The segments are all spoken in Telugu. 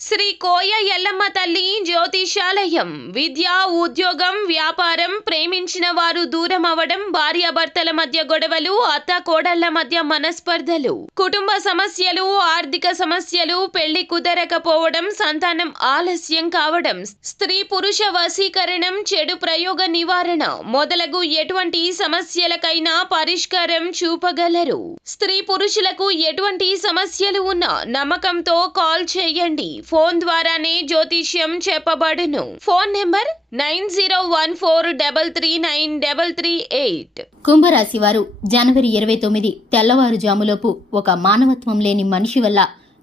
శ్రీ కోయ ఎల్లమ్మ తల్లి జ్యోతిషాలయం. విద్య, ఉద్యోగం, వ్యాపారం, ప్రేమించిన వారు దూరం అవడం, భార్యాభర్తల మధ్య గొడవలు, అత్త కోడళ్ల మధ్య మనస్పర్ధలు, కుటుంబ సమస్యలు, ఆర్థిక సమస్యలు, పెళ్లి కుదరకపోవడం, సంతానం ఆలస్యం కావడం, స్త్రీ పురుష వశీకరణం, చెడు ప్రయోగ నివారణ మొదలగు ఎటువంటి సమస్యలకైనా పరిష్కారం చూపగలరు. స్త్రీ పురుషులకు ఎటువంటి సమస్యలు ఉన్నా నమ్మకంతో కాల్ చేయండి. ఫోన్ ద్వారానే జ్యోతిష్యం చెప్పబడును. Phone number 9014339338. కుంభరాశి వారు జనవరి 29 తెల్లవారుజాములోపు ఒక మానవత్వం లేని మనిషి వల్ల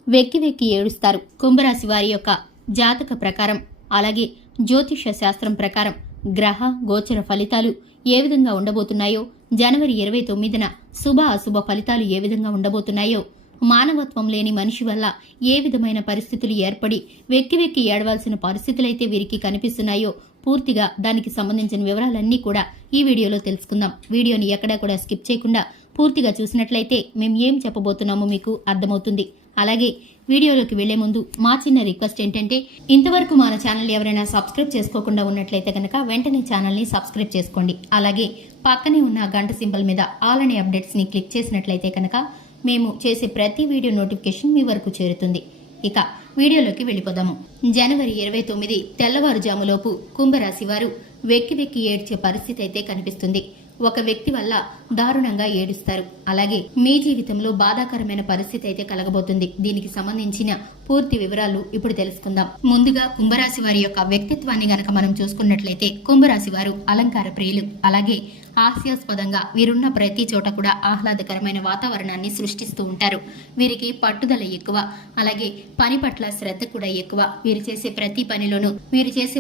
వెక్కి వెక్కి ఏడుస్తారు. కుంభరాశి వారి యొక్క జాతక ప్రకారం అలాగే జ్యోతిష శాస్త్రం ప్రకారం గ్రహ గోచర ఫలితాలు ఏ విధంగా ఉండబోతున్నాయో, జనవరి 29న శుభ అశుభ ఫలితాలు ఏ విధంగా ఉండబోతున్నాయో, మానవత్వం లేని మనిషి వల్ల ఏ విధమైన పరిస్థితులు ఏర్పడి వెక్కి వెక్కి ఏడవాల్సిన పరిస్థితులైతే వీరికి కనిపిస్తున్నాయో పూర్తిగా దానికి సంబంధించిన వివరాలన్నీ కూడా ఈ వీడియోలో తెలుసుకుందాం. వీడియోని ఎక్కడా కూడా స్కిప్ చేయకుండా పూర్తిగా చూసినట్లయితే మేము ఏం చెప్పబోతున్నామో మీకు అర్థమవుతుంది. అలాగే వీడియోలోకి వెళ్లే ముందు మా చిన్న రిక్వెస్ట్ ఏంటంటే, ఇంతవరకు మన ఛానల్ ఎవరైనా సబ్స్క్రైబ్ చేసుకోకుండా ఉన్నట్లయితే కనుక వెంటనే ఛానల్ని సబ్స్క్రైబ్ చేసుకోండి. అలాగే పక్కనే ఉన్న గంట సింబల్ మీద ఆల్ అనే అప్డేట్స్ని క్లిక్ చేసినట్లయితే కనుక మేము చేసే ప్రతి వీడియో నోటిఫికేషన్ మీ వరకు చేరుతుంది. ఇక వీడియోలోకి వెళ్ళిపోదాము. జనవరి 29 తెల్లవారుజాములోపు కుంభరాశి వారు వెక్కి వెక్కి ఏడ్చే పరిస్థితి అయితే కనిపిస్తుంది. ఒక వ్యక్తి వల్ల దారుణంగా ఏడుస్తారు. అలాగే మీ జీవితంలో బాధాకరమైన పరిస్థితి అయితే కలగబోతుంది. దీనికి సంబంధించిన పూర్తి వివరాలు ఇప్పుడు తెలుసుకుందాం. ముందుగా కుంభరాశి వారి యొక్క వ్యక్తిత్వాన్ని గనక మనం చూసుకున్నట్లయితే, కుంభరాశి వారు అలంకార ప్రియులు. అలాగే హాస్యాస్పదంగా వీరున్న ప్రతి చోట కూడా ఆహ్లాదకరమైన వాతావరణాన్ని సృష్టిస్తూ ఉంటారు. వీరికి పట్టుదల ఎక్కువ, అలాగే పని పట్ల శ్రద్ధ కూడా ఎక్కువ. వీరు చేసే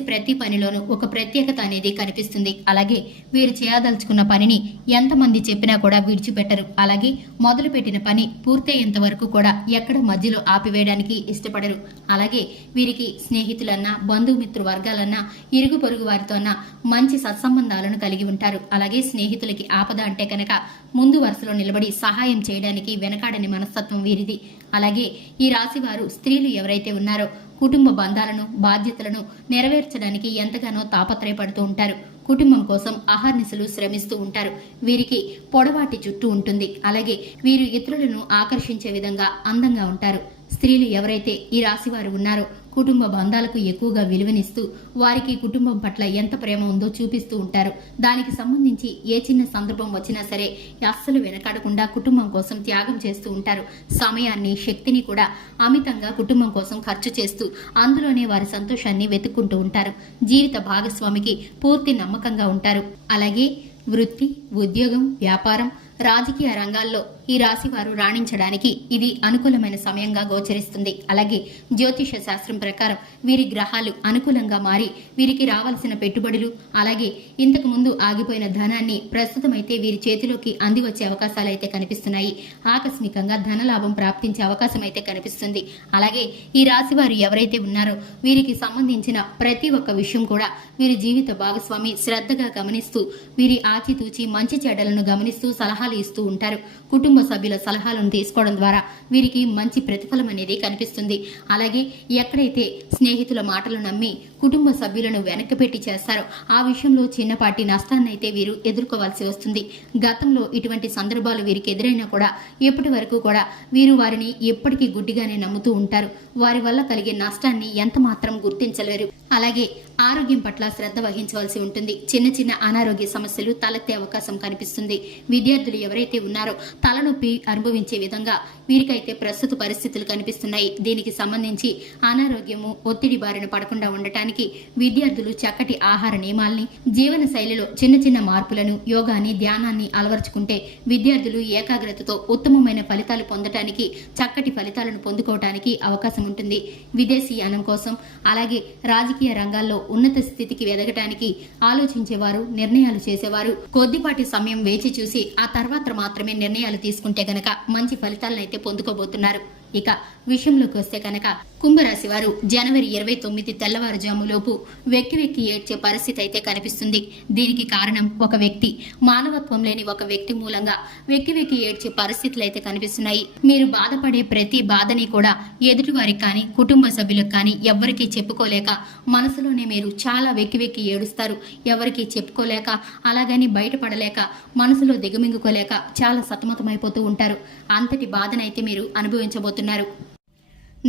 ప్రతి పనిలోనూ ఒక ప్రత్యేకత అనేది కనిపిస్తుంది. అలాగే వీరు చేయదలుచుకున్న పనిని ఎంతమంది చెప్పినా కూడా విడిచిపెట్టరు. అలాగే మొదలుపెట్టిన పని పూర్తయ్యేంత వరకు కూడా ఎక్కడ మధ్యలో ఆపివేయడానికి ఇష్టపడరు. అలాగే వీరికి స్నేహితులన్నా, బంధుమిత్రు వర్గాలన్నా, ఇరుగు పొరుగు వారితో అన్నా మంచి సత్సంబంధాలను కలిగి ఉంటారు. అలాగే స్నేహితులకి ఆపద అంటే కనుక ముందు వరుసలో నిలబడి సహాయం చేయడానికి వెనకాడని మనస్తత్వం వీరిది. అలాగే ఈ రాశి వారు స్త్రీలు ఎవరైతే ఉన్నారో కుటుంబ బంధాలను, బాధ్యతలను నెరవేర్చడానికి ఎంతగానో తాపత్రయపడుతూ ఉంటారు. కుటుంబం కోసం అహర్నిశలు శ్రమిస్తూ ఉంటారు. వీరికి పొడవాటి జుట్టు ఉంటుంది. అలాగే వీరు ఇతరులను ఆకర్షించే విధంగా అందంగా ఉంటారు. స్త్రీలు ఎవరైతే ఈ రాశి వారు ఉన్నారో కుటుంబ బంధాలకు ఎక్కువగా విలువనిస్తూ వారికి కుటుంబం పట్ల ఎంత ప్రేమ ఉందో చూపిస్తూ ఉంటారు. దానికి సంబంధించి ఏ చిన్న సందర్భం వచ్చినా సరే అస్సలు వెనకాడకుండా కుటుంబం కోసం త్యాగం చేస్తూ ఉంటారు. సమయాన్ని, శక్తిని కూడా అమితంగా కుటుంబం కోసం ఖర్చు చేస్తూ అందులోనే వారి సంతోషాన్ని వెతుక్కుంటూ ఉంటారు. జీవిత భాగస్వామికి పూర్తి నమ్మకంగా ఉంటారు. అలాగే వృత్తి, ఉద్యోగం, వ్యాపారం, రాజకీయ రంగాల్లో ఈ రాశి వారు రాణించడానికి ఇది అనుకూలమైన సమయంగా గోచరిస్తుంది. అలాగే జ్యోతిష శాస్త్రం ప్రకారం వీరి గ్రహాలు అనుకూలంగా మారి వీరికి రావాల్సిన పెట్టుబడులు, అలాగే ఇంతకు ముందు ఆగిపోయిన ధనాన్ని ప్రస్తుతమైతే వీరి చేతిలోకి అంది వచ్చే అవకాశాలు అయితే కనిపిస్తున్నాయి. ఆకస్మికంగా ధనలాభం ప్రాప్తించే అవకాశం అయితే కనిపిస్తుంది. అలాగే ఈ రాశి వారు ఎవరైతే ఉన్నారో వీరికి సంబంధించిన ప్రతి ఒక్క విషయం కూడా వీరి జీవిత భాగస్వామి శ్రద్ధగా గమనిస్తూ వీరి ఆచితూచి మంచి చెడ్డలను గమనిస్తూ సలహాలు ఇస్తూ ఉంటారు. కుటుంబ సభ్యుల సలహాలను తీసుకోవడం ద్వారా వీరికి మంచి ప్రతిఫలం అనేది కనిపిస్తుంది. అలాగే ఎక్కడైతే స్నేహితుల మాటలు నమ్మి కుటుంబ సభ్యులను వెనక్కి పెట్టి చేస్తారో ఆ విషయంలో చిన్నపాటి నష్టాన్ని అయితే వీరు ఎదుర్కోవాల్సి వస్తుంది. గతంలో ఇటువంటి సందర్భాలు వీరికి ఎదురైనా కూడా ఎప్పటి వరకు కూడా వీరు వారిని ఎప్పటికీ గుడ్డిగానే నమ్ముతూ ఉంటారు. వారి వల్ల కలిగే నష్టాన్ని ఎంత మాత్రం గుర్తించలేరు. అలాగే ఆరోగ్యం పట్ల శ్రద్ధ వహించవలసి ఉంటుంది. చిన్న చిన్న అనారోగ్య సమస్యలు తలెత్తే అవకాశం కనిపిస్తుంది. విద్యార్థులు ఎవరైతే ఉన్నారో తలనొప్పి అనుభవించే విధంగా వీరికైతే ప్రస్తుత పరిస్థితులు కనిపిస్తున్నాయి. దీనికి సంబంధించి అనారోగ్యము, ఒత్తిడి బారిన పడకుండా ఉండటానికి విద్యార్థులు చక్కటి ఆహార నియమాల్ని, జీవన శైలిలో చిన్న చిన్న మార్పులను, యోగాని, ధ్యానాన్ని అలవర్చుకుంటే విద్యార్థులు ఏకాగ్రతతో ఉత్తమమైన ఫలితాలు పొందటానికి, చక్కటి ఫలితాలను పొందుకోవటానికి అవకాశం ఉంటుంది. విదేశీయానం కోసం, అలాగే రాజకీయ రంగాల్లో ఉన్నత స్థితికి ఎదగటానికి ఆలోచించేవారు, నిర్ణయాలు చేసేవారు కొద్దిపాటి సమయం వేచి చూసి ఆ తర్వాత మాత్రమే నిర్ణయాలు తీసుకుంటే గనక మంచి ఫలితాలను అయితే పొందుకోబోతున్నారు. ఇక విషయంలోకి వస్తే కనుక కుంభరాశి వారు జనవరి 29 తెల్లవారుజాములోపు వెక్కి ఏడ్చే పరిస్థితి అయితే కనిపిస్తుంది. దీనికి కారణం ఒక వ్యక్తి, మానవత్వం లేని ఒక వ్యక్తి మూలంగా వెక్కి ఏడ్చే పరిస్థితులు అయితే కనిపిస్తున్నాయి. మీరు బాధపడే ప్రతి బాధని కూడా ఎదుటివారికి కానీ కుటుంబ సభ్యులకు కానీ ఎవ్వరికీ చెప్పుకోలేక మనసులోనే మీరు చాలా వెక్కి ఏడుస్తారు. ఎవరికి చెప్పుకోలేక అలాగని బయటపడలేక మనసులో దిగమింగుకోలేక చాలా సతమతమైపోతూ ఉంటారు. అంతటి బాధనైతే మీరు అనుభవించబోతున్నారు.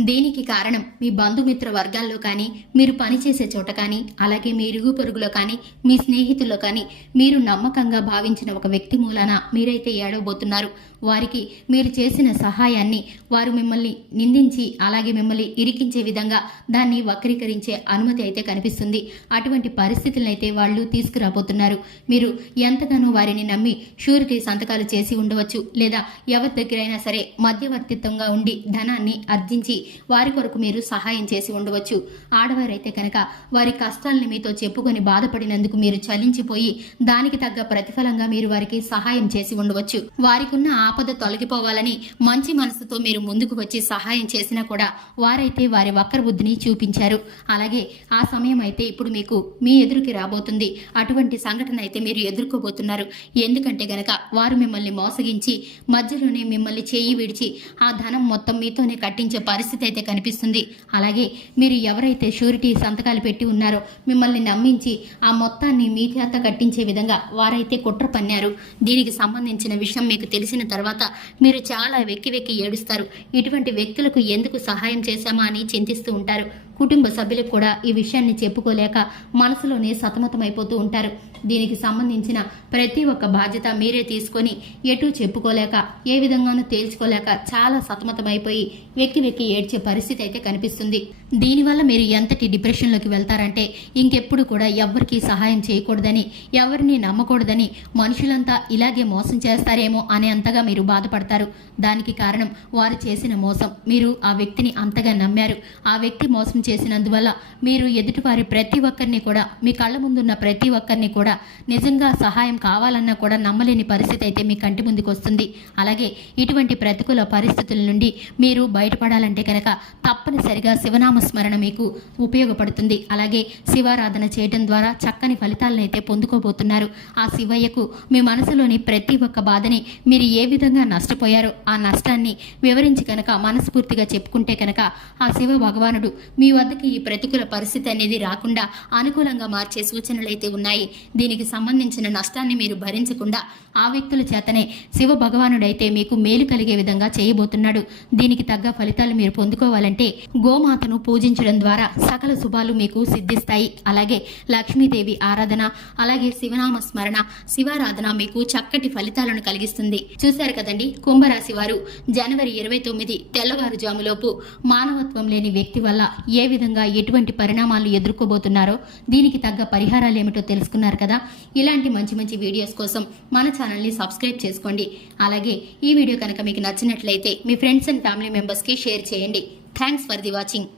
దీనికి కారణం మీ బంధుమిత్ర వర్గాల్లో కానీ, మీరు పనిచేసే చోట కానీ, అలాగే మీ ఇరుగు పొరుగులో కానీ, మీ స్నేహితుల్లో కానీ మీరు నమ్మకంగా భావించిన ఒక వ్యక్తి మూలాన మీరైతే ఏడవబోతున్నారు. వారికి మీరు చేసిన సహాయాన్ని వారు మిమ్మల్ని నిందించి అలాగే మిమ్మల్ని ఇరికించే విధంగా దాన్ని వక్రీకరించే అనుమతి అయితే కనిపిస్తుంది. అటువంటి పరిస్థితులను అయితే వాళ్ళు తీసుకురాబోతున్నారు. మీరు ఎంతగానో వారిని నమ్మి షూరిటీ సంతకాలు చేసి ఉండవచ్చు, లేదా ఎవరి దగ్గరైనా సరే మధ్యవర్తిత్వంగా ఉండి ధనాన్ని అర్జించి వారి కొరకు మీరు సహాయం చేసి ఉండవచ్చు. ఆడవారైతే కనుక వారి కష్టాలను మీతో చెప్పుకొని బాధపడినందుకు మీరు చలించిపోయి దానికి తగ్గ ప్రతిఫలంగా మీరు వారికి సహాయం చేసి ఉండవచ్చు. వారికున్న ఆపద తొలగిపోవాలని మంచి మనసుతో మీరు ముందుకు వచ్చి సహాయం చేసినా కూడా వారైతే వారి వక్ర బుద్ధిని చూపించారు. అలాగే ఆ సమయం అయితే ఇప్పుడు మీకు మీ ఎదురుకి రాబోతుంది. అటువంటి సంఘటన అయితే మీరు ఎదుర్కోబోతున్నారు. ఎందుకంటే గనక వారు మిమ్మల్ని మోసగించి మధ్యలోనే మిమ్మల్ని చేయి విడిచి ఆ ధనం మొత్తం మీతోనే కట్టించే పరిస్థితి అయితే కనిపిస్తుంది. అలాగే మీరు ఎవరైతే షూరిటీ సంతకాలు పెట్టి ఉన్నారో మిమ్మల్ని నమ్మించి ఆ మొత్తాన్ని మీ చేత కట్టించే విధంగా వారైతే కుట్ర పన్నారు. దీనికి సంబంధించిన విషయం మీకు తెలిసిన తర్వాత మీరు చాలా వెక్కి ఏడుస్తారు. ఇటువంటి వ్యక్తులకు ఎందుకు సహాయం చేశామా అని చింతిస్తూ ఉంటారు. కుటుంబ సభ్యులకు కూడా ఈ విషయాన్ని చెప్పుకోలేక మనసులోనే సతమతమైపోతూ ఉంటారు. దీనికి సంబంధించిన ప్రతి ఒక్క బాధ్యత మీరే తీసుకొని ఎటు చెప్పుకోలేక ఏ విధంగానూ తేల్చుకోలేక చాలా సతమతమైపోయి వెక్కి ఏడ్చే పరిస్థితి అయితే కనిపిస్తుంది. దీనివల్ల మీరు ఎంతటి డిప్రెషన్లోకి వెళ్తారంటే ఇంకెప్పుడు కూడా ఎవ్వరికీ సహాయం చేయకూడదని, ఎవరిని నమ్మకూడదని, మనుషులంతా ఇలాగే మోసం చేస్తారేమో అనే అంతగా మీరు బాధపడతారు. దానికి కారణం వారు చేసిన మోసం. మీరు ఆ వ్యక్తిని అంతగా నమ్మారు. ఆ వ్యక్తి మోసం చేసినందువల్ల మీరు ఎదుటివారి ప్రతి ఒక్కరిని కూడా, మీ కళ్ళ ముందున్న ప్రతి ఒక్కరిని కూడా నిజంగా సహాయం కావాలన్నా కూడా నమ్మలేని పరిస్థితి అయితే మీ కంటి ముందుకు వస్తుంది. అలాగే ఇటువంటి ప్రతికూల పరిస్థితుల నుండి మీరు బయటపడాలంటే కనుక తప్పనిసరిగా శివనామ స్మరణ మీకు ఉపయోగపడుతుంది. అలాగే శివారాధన చేయడం ద్వారా చక్కని ఫలితాలను అయితే పొందుకోబోతున్నారు. ఆ శివయ్యకు మీ మనసులోని ప్రతి ఒక్క బాధని మీరు ఏ విధంగా నష్టపోయారో ఆ నష్టాన్ని వివరించి కనుక మనస్ఫూర్తిగా చెప్పుకుంటే కనుక ఆ శివ భగవానుడు మీ వద్దకి ఈ ప్రతికూల పరిస్థితి అనేది రాకుండా అనుకూలంగా మార్చే సూచనలు అయితే ఉన్నాయి. దీనికి సంబంధించిన నష్టాన్ని మీరు భరించకుండా ఆ వ్యక్తుల చేతనే శివ భగవానుడైతే మీకు మేలు కలిగే విధంగా చేయబోతున్నాడు. దీనికి తగ్గ ఫలితాలు మీరు పొందుకోవాలంటే గోమాతను పూజించడం ద్వారా సకల శుభాలు మీకు సిద్ధిస్తాయి. అలాగే లక్ష్మీదేవి ఆరాధన, అలాగే శివనామ స్మరణ, శివారాధన మీకు చక్కటి ఫలితాలను కలిగిస్తుంది. చూశారు కదండి, కుంభరాశి వారు జనవరి 29 తెల్లవారుజాములోపు మానవత్వం లేని వ్యక్తి వల్ల ఏ విధంగా ఎటువంటి పరిణామాలు ఎదుర్కోబోతున్నారో దీనికి తగ్గ పరిహారాలు ఏమిటో తెలుసుకున్నారు కదా. ఇలాంటి మంచి మంచి వీడియోస్ కోసం మన ఛానల్ని సబ్స్క్రైబ్ చేసుకోండి. అలాగే ఈ వీడియో కనుక మీకు నచ్చినట్లయితే మీ ఫ్రెండ్స్ అండ్ ఫ్యామిలీ మెంబర్స్కి షేర్ చేయండి. Thanks for the watching.